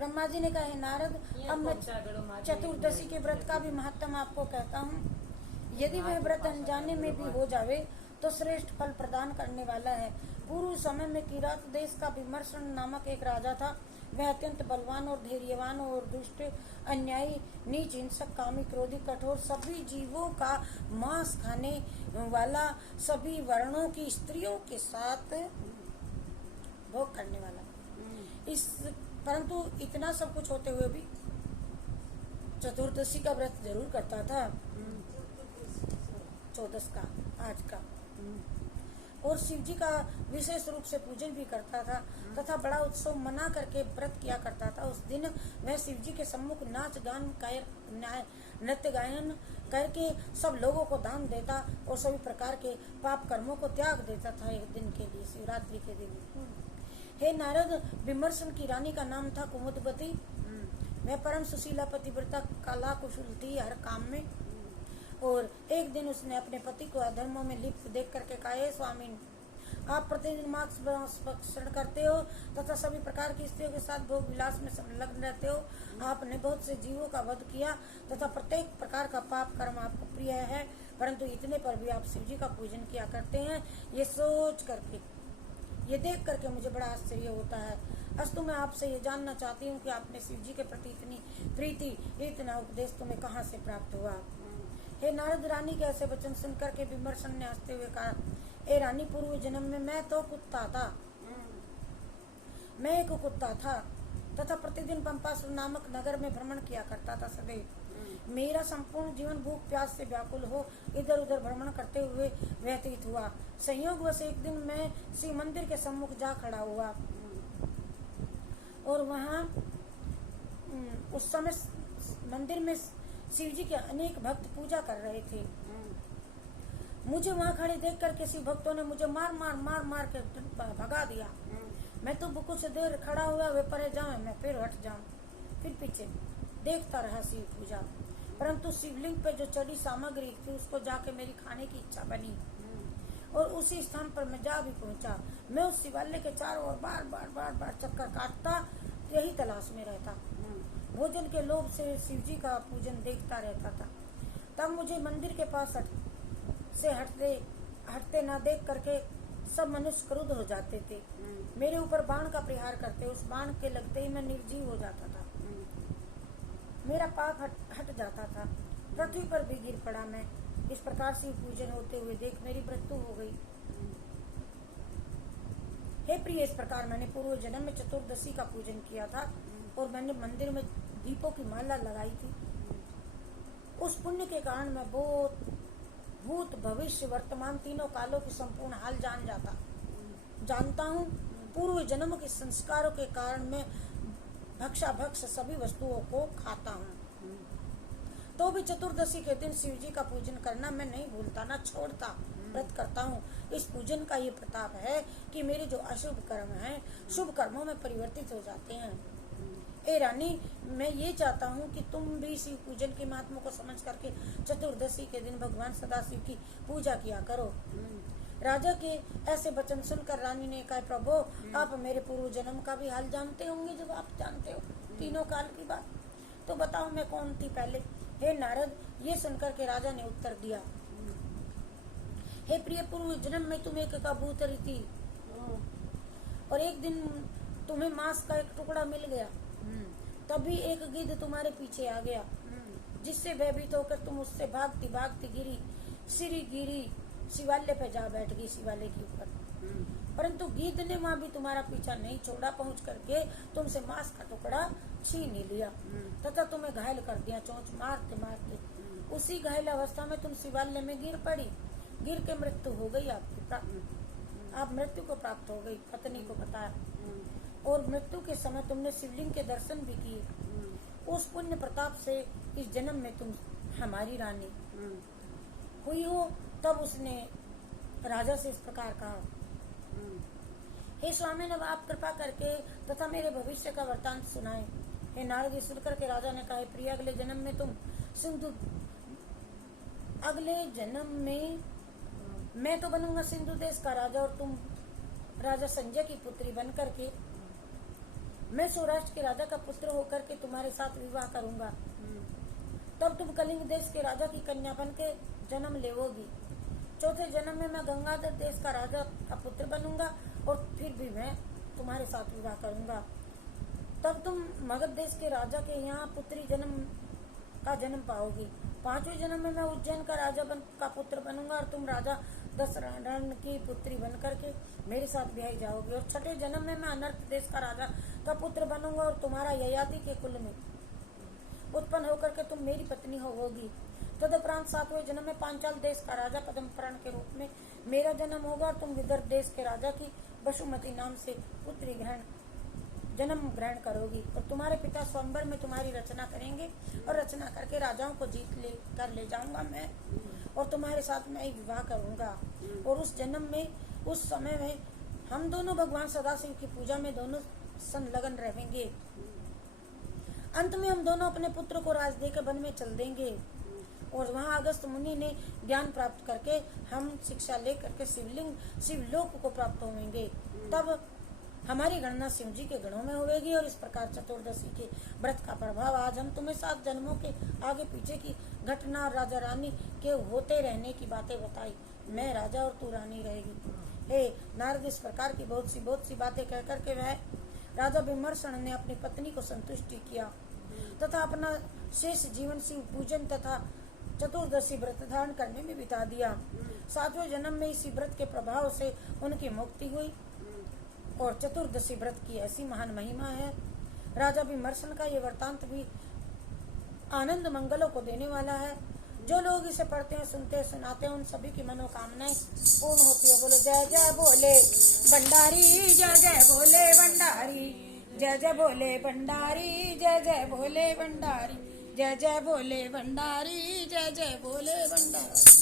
ब्रह्मा जी ने कहा, हे नारद, अब मैं चतुर्दशी के व्रत का भी महत्व आपको कहता हूँ। यदि वह व्रत अनजाने में भी हो जावे तो श्रेष्ठ फल प्रदान करने वाला है। पूर्व समय में किरात देश का विमर्शन नामक एक राजा था। वह अत्यंत बलवान और धैर्यवान और दुष्ट, अन्यायी, नीच, हिंसक, कामी, क्रोधी, कठोर, सभी जीवों का मांस खाने वाला, सभी वर्णों की स्त्रियों के साथ भोग करने वाला। इस परंतु इतना सब कुछ होते हुए भी चतुर्दशी का व्रत जरूर करता था, चौदस का, आज का, और शिव जी का विशेष रूप से पूजन भी करता था तथा बड़ा उत्सव मना करके व्रत किया करता था। उस दिन वह शिव जी के सम्मुख नाच गान नृत्य गायन करके सब लोगों को दान देता और सभी प्रकार के पाप कर्मों को त्याग देता था एक दिन के लिए, शिवरात्रि के दिन। हे नारद, विमर्शन की रानी का नाम था कुमुदवती। वह परम सुशीला पतिव्रता, कला कुशल थी हर काम में। और एक दिन उसने अपने पति को अधर्मों में लिप्त देख करके कहा, हे स्वामी, आप प्रतिदिन मांस भक्षण करते हो तथा सभी प्रकार की स्त्रियों के साथ भोग विलास में संलग्न रहते हो। आपने बहुत से जीवों का वध किया तथा प्रत्येक प्रकार का पाप कर्म आपको प्रिय है, परंतु इतने पर भी आप शिव जी का पूजन किया करते हैं। ये सोच करके, ये देख करके मुझे बड़ा आश्चर्य होता है। अस्तु मैं आपसे ये जानना चाहती हूँ कि आपने शिव जी के प्रति इतनी प्रीति, इतना उपदेश तुम्हें कहाँ से प्राप्त हुआ। हे नारद, रानी के ऐसे वचन सुनकर के विमर्शन ने हंसते हुए कहा, ए रानी, पूर्व जन्म में मैं तो कुत्ता था, मैं एक कुत्ता था तथा प्रतिदिन पंपासुर नामक नगर में भ्रमण किया करता था सदैव। मेरा संपूर्ण जीवन भूख प्यास से व्याकुल हो इधर उधर भ्रमण करते हुए व्यतीत हुआ। संयोग वश एक दिन मैं शिव मंदिर के सम्मुख जा खड़ा हुआ और वहाँ उस समय मंदिर में शिव जी के अनेक भक्त पूजा कर रहे थे। मुझे वहाँ खड़े देख कर के शिव भक्तों ने मुझे मार मार के भगा दिया। मैं तो कुछ देर खड़ा हुआ, वे परे जाऊं, मैं फिर हट जाऊं, फिर पीछे देखता रहा शिव पूजा। परंतु शिवलिंग पे जो चढ़ी सामग्री थी उसको जाके मेरी खाने की इच्छा बनी और उसी स्थान पर मैं जा भी पहुंचा। मैं उस शिवालय के चारों ओर बार चक्कर काटता, यही तलाश में रहता। भोजन के लोभ से शिव जी का पूजन देखता रहता था। तब मुझे मंदिर के पास से हटते ना देख करके सब मनुष्य क्रुद्ध हो जाते थे। मेरे ऊपर बाण का प्रहार करते, उस बाण के लगते ही मैं निर्जीव हो जाता था। मेरा पाप हट जाता था, पृथ्वी पर भी गिर पड़ा मैं। इस प्रकार शिव पूजन होते हुए देख मेरी मृत्यु हो गई। हे प्रिय, इस प्रकार मैंने पूर्व जन्म में चतुर्दशी का पूजन किया था और मैंने मंदिर में दीपों की माला लगाई थी। उस पुण्य के कारण मैं भूत भविष्य वर्तमान तीनों कालों की संपूर्ण हाल जानता हूँ। पूर्व जन्म के संस्कारों के कारण मैं भक्ष सभी वस्तुओं को खाता हूँ। तो भी चतुर्दशी के दिन शिव जी का पूजन करना मैं नहीं भूलता, ना छोड़ता, व्रत करता हूँ। इस पूजन का ये प्रताप है कि मेरे जो अशुभ कर्म हैं शुभ कर्मों में परिवर्तित हो जाते हैं। ए रानी, मैं ये चाहता हूँ कि तुम भी शिव पूजन के महात्मा को समझ करके चतुर्दशी के दिन भगवान सदाशिव की पूजा किया करो। राजा के ऐसे वचन सुनकर रानी ने कहा, प्रभु, आप मेरे पूर्व जन्म का भी हाल जानते होंगे। जब आप जानते हो तीनों काल की बात, तो बताओ मैं कौन थी पहले। हे नारद, ये सुनकर के राजा ने उत्तर दिया, हे प्रिय, पूर्व जन्म में तुम एक कबूतरी थी और एक दिन तुम्हें मांस का एक टुकड़ा मिल गया। तभी एक गिद्ध तुम्हारे पीछे आ गया, जिससे भयभीत होकर तुम उससे भागती गिरी शिवालय पे जा बैठ गई, शिवालय के ऊपर। परंतु गिद्ध ने वहां भी तुम्हारा पीछा नहीं छोड़ा, पहुंच करके तुमसे मांस का टुकड़ा छीन लिया तथा तुम्हें घायल कर दिया, चोंच मारते। उसी घायल अवस्था में तुम शिवालय में गिर पड़ी, गिर के मृत्यु हो गई आपकी। आप मृत्यु को प्राप्त हो गई, पत्नी को बताया। और मृत्यु के समय तुमने शिवलिंग के दर्शन भी किए। उस पुण्य प्रताप से इस जन्म में तुम हमारी रानी हुई हो। तब उसने राजा से इस प्रकार कहा, हे स्वामी, ने आप कृपा करके तथा मेरे भविष्य का वृतांत सुनाए। हे नारद, ये सुनकर के राजा ने कहा, प्रिय, अगले जन्म में मैं तो बनूंगा सिंधु देश का राजा और तुम राजा संजय की पुत्री बन करके मैं सौराष्ट्र के राजा का पुत्र होकर के तुम्हारे साथ विवाह करूंगा, तब तुम कलिंग देश के राजा की कन्या बन के जन्म लेवोगी। चौथे जन्म में मैं गंगाधर देश का राजा का पुत्र बनूंगा और फिर भी मैं तुम्हारे साथ विवाह करूंगा। तब तुम मगध देश के राजा के यहाँ पुत्री का जन्म पाओगी। पांचवें जन्म में मैं उज्जैन का राजा का पुत्र बनूंगा और तुम राजा दशरथ की पुत्री बन करके मेरे साथ ब्याही जाओगी। और छठे जन्म में मैं अनर्थ देश का राजा का पुत्र बनूंगा और तुम्हारा ययाति के कुल में उत्पन्न होकर के तुम मेरी पत्नी होगी। तदुपरांत सातवें जन्म में पांचाल देश का राजा पद्मपर्ण के रूप में मेरा जन्म होगा और तुम विदर्भ देश के राजा की वसुमती नाम से पुत्री जन्म ग्रहण करोगी। और तुम्हारे पिता स्वयंवर में तुम्हारी रचना करेंगे और रचना करके राजाओं को जीत ले जाऊंगा मैं, और तुम्हारे साथ मैं विवाह करूंगा। और उस जन्म में, उस समय में हम दोनों भगवान सदाशिव की पूजा में दोनों संलग्न रहेंगे। अंत में हम दोनों अपने पुत्र को राज देकर वन में चल देंगे और वहाँ अगस्त मुनि ने ज्ञान प्राप्त करके हम शिक्षा लेकर के शिवलोक को प्राप्त होंगे। तब हमारी गणना शिव जी के गणों में होगी। और इस प्रकार चतुर्दशी के व्रत का प्रभाव आज हम तुम्हें 7 जन्मों के आगे पीछे की घटना और राजा रानी के होते रहने की बातें बताई। मैं राजा और तू रानी रहेगी। हे नारद, इस प्रकार की बहुत सी बातें कहकर के वह राजा विमर्शन ने अपनी पत्नी को संतुष्टि किया तथा अपना शेष जीवन शिव पूजन तथा चतुर्दशी व्रत धारण करने में बिता दिया। 7वें जन्म में इसी व्रत के प्रभाव से उनकी मुक्ति हुई और चतुर्दशी व्रत की ऐसी महान महिमा है। राजा विमर्शन का ये वृत्तांत भी आनंद मंगलों को देने वाला है। जो लोग इसे पढ़ते हैं, सुनते हैं, सुनाते हैं, उन सभी की मनोकामनाएं पूर्ण होती है। बोलो जय जय भोले भंडारी, जय जय भोले भंडारी, जय जय भोले भंडारी, जय जय भोले भंडारी, जय जय भोले भंडारी, जय जय भोले भंडारी।